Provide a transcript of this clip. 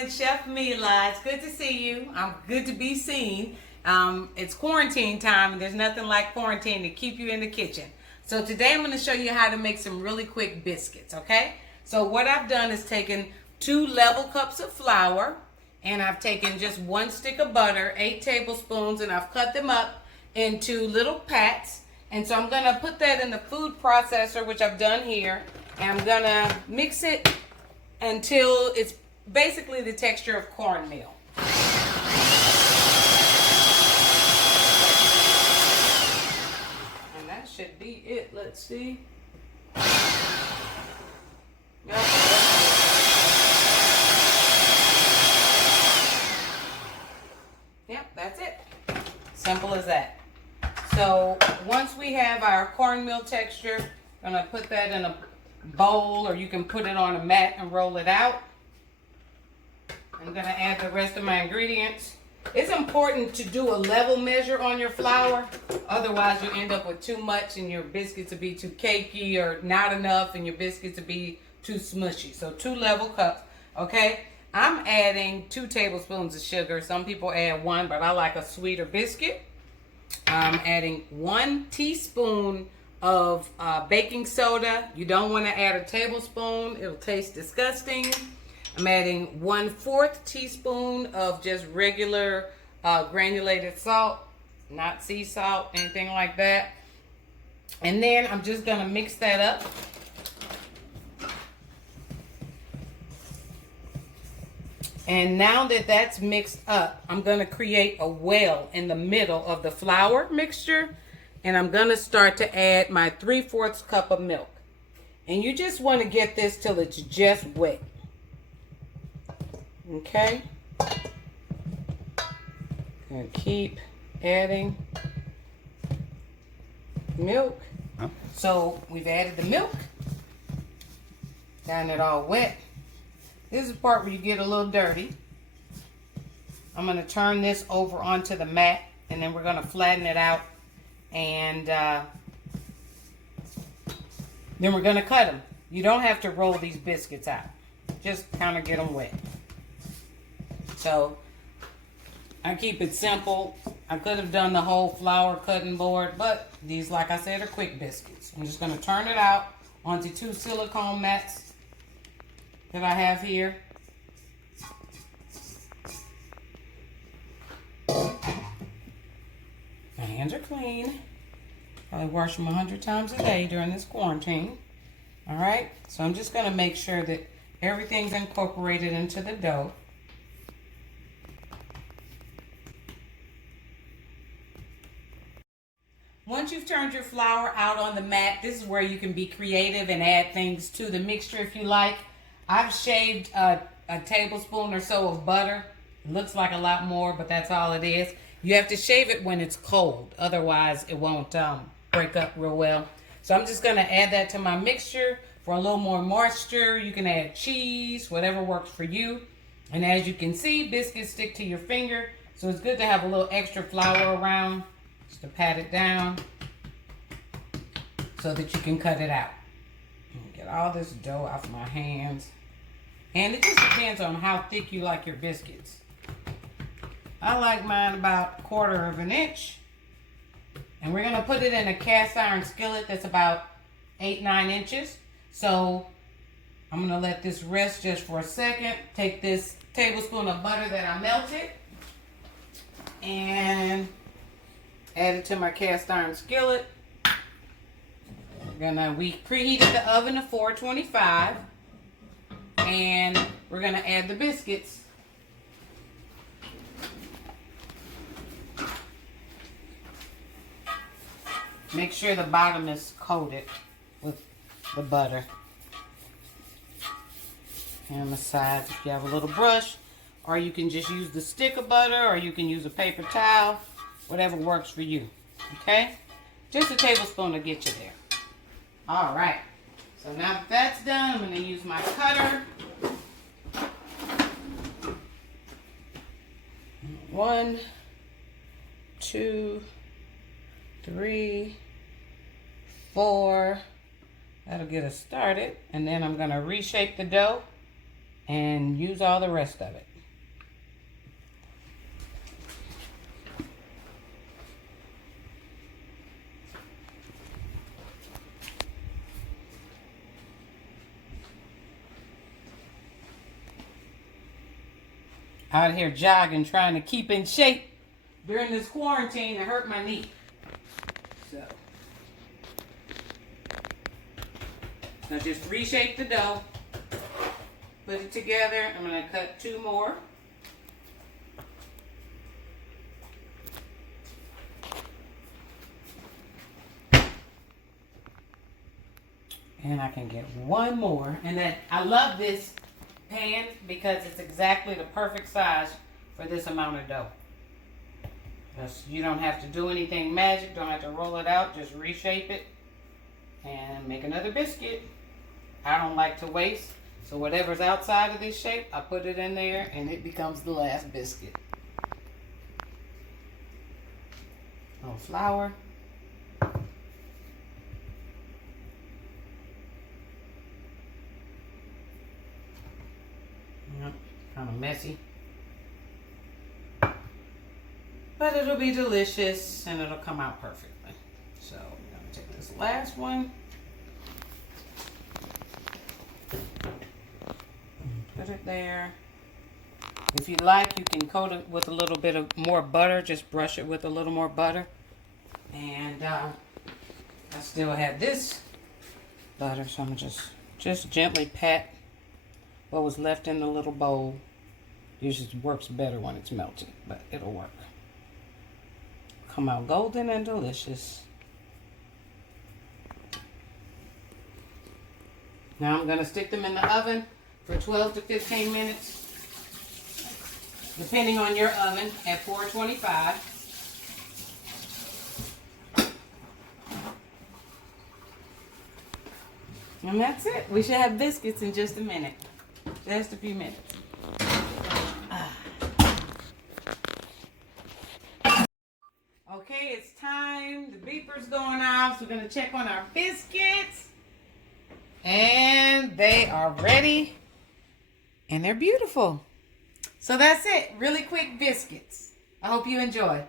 morning, Chef Mela. It's good to see you. I'm good to be seen. It's quarantine time, and there's nothing like quarantine to keep you in the kitchen. So today I'm going to show you how to make some really quick biscuits, okay? So what I've done is taken 2 level cups of flour, and I've taken just 1 stick of butter, 8 tablespoons, and I've cut them up into little pats. And so I'm going to put that in the food processor, which I've done here, and I'm going to mix it until it's basically the texture of cornmeal. And that should be it. Let's see. Yep, that's it. Simple as that. So once we have our cornmeal texture, I'm going to put that in a bowl, or you can put it on a mat and roll it out. I'm going to add the rest of my ingredients. It's important to do a level measure on your flour. Otherwise, you end up with too much and your biscuits will be too cakey, or not enough and your biscuits will be too smushy. So 2 level cups, okay? I'm adding 2 tablespoons of sugar. Some people add 1, but I like a sweeter biscuit. I'm adding 1 teaspoon of baking soda. You don't want to add a tablespoon. It'll taste disgusting. I'm adding 1/4 teaspoon of just regular granulated salt, not sea salt, anything like that. And then I'm just going to mix that up. And now that that's mixed up, I'm going to create a well in the middle of the flour mixture. And I'm going to start to add my 3/4 cup of milk. And you just want to get this till it's just wet. Okay. Gonna keep adding milk. So we've added the milk. Gotten it all wet. This is the part where you get a little dirty. I'm going to turn this over onto the mat, and then we're going to flatten it out. And then we're going to cut them. You don't have to roll these biscuits out. Just kind of get them wet. So I keep it simple. I could have done the whole flour cutting board, but these, like I said, are quick biscuits. I'm just going to turn it out onto 2 silicone mats that I have here. My hands are clean. Probably wash them 100 times a day during this quarantine. All right, so I'm just going to make sure that everything's incorporated into the dough. Once you've turned your flour out on the mat, this is where you can be creative and add things to the mixture if you like. I've shaved a tablespoon or so of butter. It looks like a lot more, but that's all it is. You have to shave it when it's cold. Otherwise, it won't break up real well. So I'm just going to add that to my mixture for a little more moisture. You can add cheese, whatever works for you. And as you can see, biscuits stick to your finger. So it's good to have a little extra flour around just to pat it down so that you can cut it out. Get all this dough off my hands. And it just depends on how thick you like your biscuits. I like mine about 1/4 of an inch. And we're going to put it in a cast iron skillet that's about 8-9 inches. So I'm going to let this rest just for a second. Take this tablespoon of butter that I melted and add it to my cast iron skillet. We preheated the oven to 425, and we're gonna add the biscuits. Make sure the bottom is coated with the butter. And on the sides, if you have a little brush, or you can just use the stick of butter, or you can use a paper towel, whatever works for you. Okay? Just a tablespoon will get you there. All right, so now that that's done, I'm going to use my cutter. 1, 2, 3, 4. That'll get us started. And then I'm going to reshape the dough and use all the rest of it. Out here jogging, trying to keep in shape during this quarantine. It hurt my knee. So, now just reshape the dough. Put it together. I'm going to cut 2 more. And I can get 1 more. And then I love this pan because it's exactly the perfect size for this amount of dough. You don't have to do anything magic. Don't have to roll it out. Just reshape it and make another biscuit. I don't like to waste. So whatever's outside of this shape, I put it in there and it becomes the last biscuit. A little flour. Yep, kind of messy. But it'll be delicious and it'll come out perfectly. So I'm going to take this last one. Put it there. If you like, you can coat it with a little bit of more butter. Just brush it with a little more butter. And I still have this butter, so I'm just gently pat what was left in the little bowl. Usually works better when it's melted, but it'll work. Come out golden and delicious. Now I'm going to stick them in the oven for 12 to 15 minutes, depending on your oven, at 425. And that's it. We should have biscuits in just a minute. Just a few minutes. Okay, it's time. The beeper's going off. So we're going to check on our biscuits. And they are ready. And they're beautiful. So that's it. Really quick biscuits. I hope you enjoy.